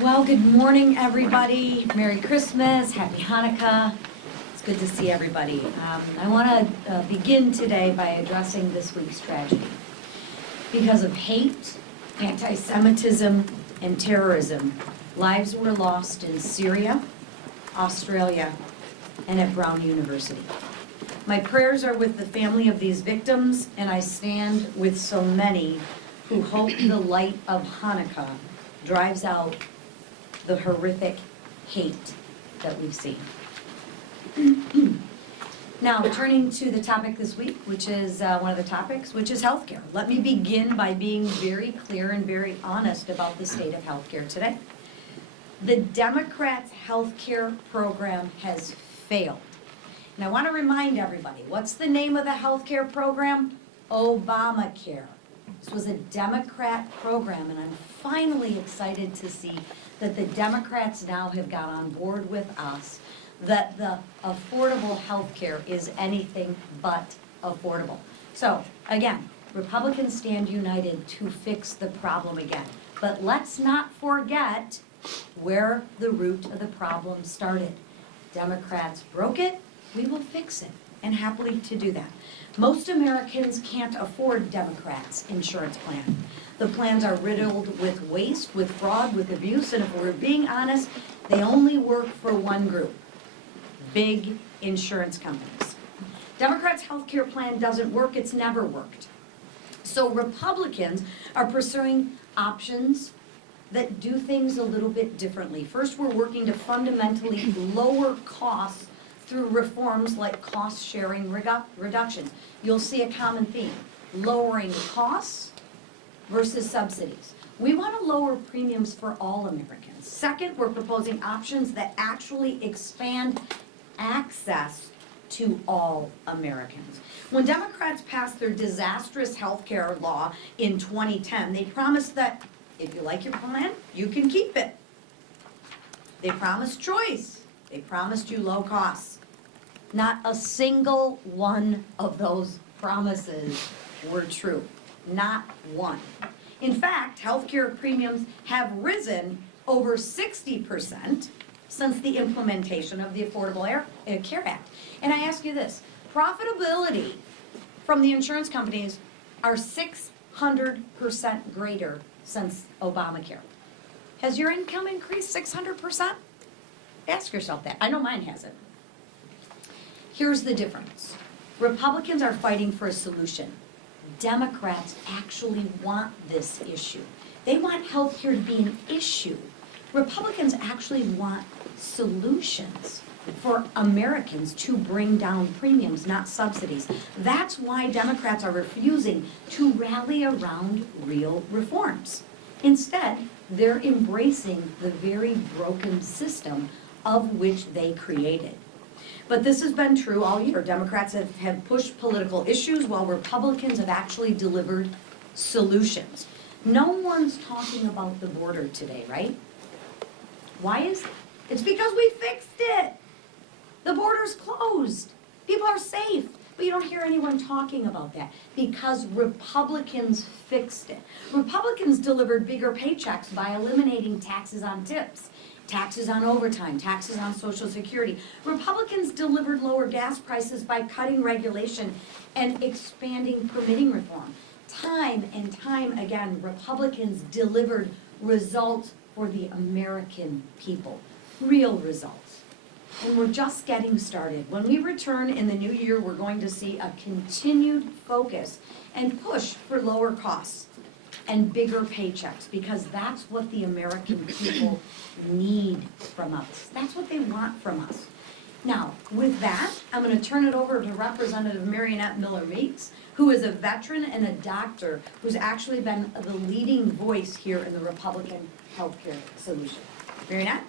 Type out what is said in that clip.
Well, good morning, everybody. Merry Christmas, Happy Hanukkah. It's good to see everybody. I want to begin today by addressing this week's tragedy. Because of hate, anti-Semitism, and terrorism, lives were lost in Syria, Australia, and at Brown University. My prayers are with the family of these victims, and I stand with so many who hope the light of Hanukkah drives out the horrific hate that we've seen. Now, turning to the topic this week, which is one of the topics, which is healthcare. Let me begin by being very clear and very honest about the state of healthcare today. The Democrats' healthcare program has failed. And I want to remind everybody, what's the name of the healthcare program? Obamacare. This was a Democrat program, and I'm finally excited to see that the Democrats now have got on board with us that the affordable health care is anything but affordable. So, again, Republicans stand united to fix the problem again. But let's not forget where the root of the problem started. Democrats broke it, we will fix it, and happily to do that. Most Americans can't afford Democrats' insurance plan. The plans are riddled with waste, with fraud, with abuse, and if we're being honest, they only work for one group, big insurance companies. Democrats' health care plan doesn't work, it's never worked. So Republicans are pursuing options that do things a little bit differently. First, we're working to fundamentally lower costs through reforms like cost-sharing reductions. You'll see a common theme, lowering costs versus subsidies. We want to lower premiums for all Americans. Second, we're proposing options that actually expand access to all Americans. When Democrats passed their disastrous health care law in 2010, they promised that if you like your plan, you can keep it. They promised choice. They promised you low costs. Not a single one of those promises were true. Not one. In fact, healthcare premiums have risen over 60% since the implementation of the Affordable Care Act. And I ask you this, profitability from the insurance companies are 600% greater since Obamacare. Has your income increased 600%? Ask yourself that. I know mine hasn't. Here's the difference. Republicans are fighting for a solution. Democrats actually want this issue. They want health care to be an issue. Republicans actually want solutions for Americans to bring down premiums, not subsidies. That's why Democrats are refusing to rally around real reforms. Instead, they're embracing the very broken system of which they created. But this has been true all year. Democrats have pushed political issues while Republicans have actually delivered solutions. No one's talking about the border today, right? Why is it? It's because we fixed it. The border's closed. People are safe. But you don't hear anyone talking about that because Republicans fixed it. Republicans delivered bigger paychecks by eliminating taxes on tips, taxes on overtime, taxes on Social Security. Republicans delivered lower gas prices by cutting regulation and expanding permitting reform. Time and time again, Republicans delivered results for the American people, real results. And we're just getting started. When we return in the new year, we're going to see a continued focus and push for lower costs and bigger paychecks because that's what the American people need from us. That's what they want from us. Now, with that, I'm going to turn it over to Representative Marionette Miller-Meeks, who is a veteran and a doctor who's actually been the leading voice here in the Republican healthcare solution. Marionette?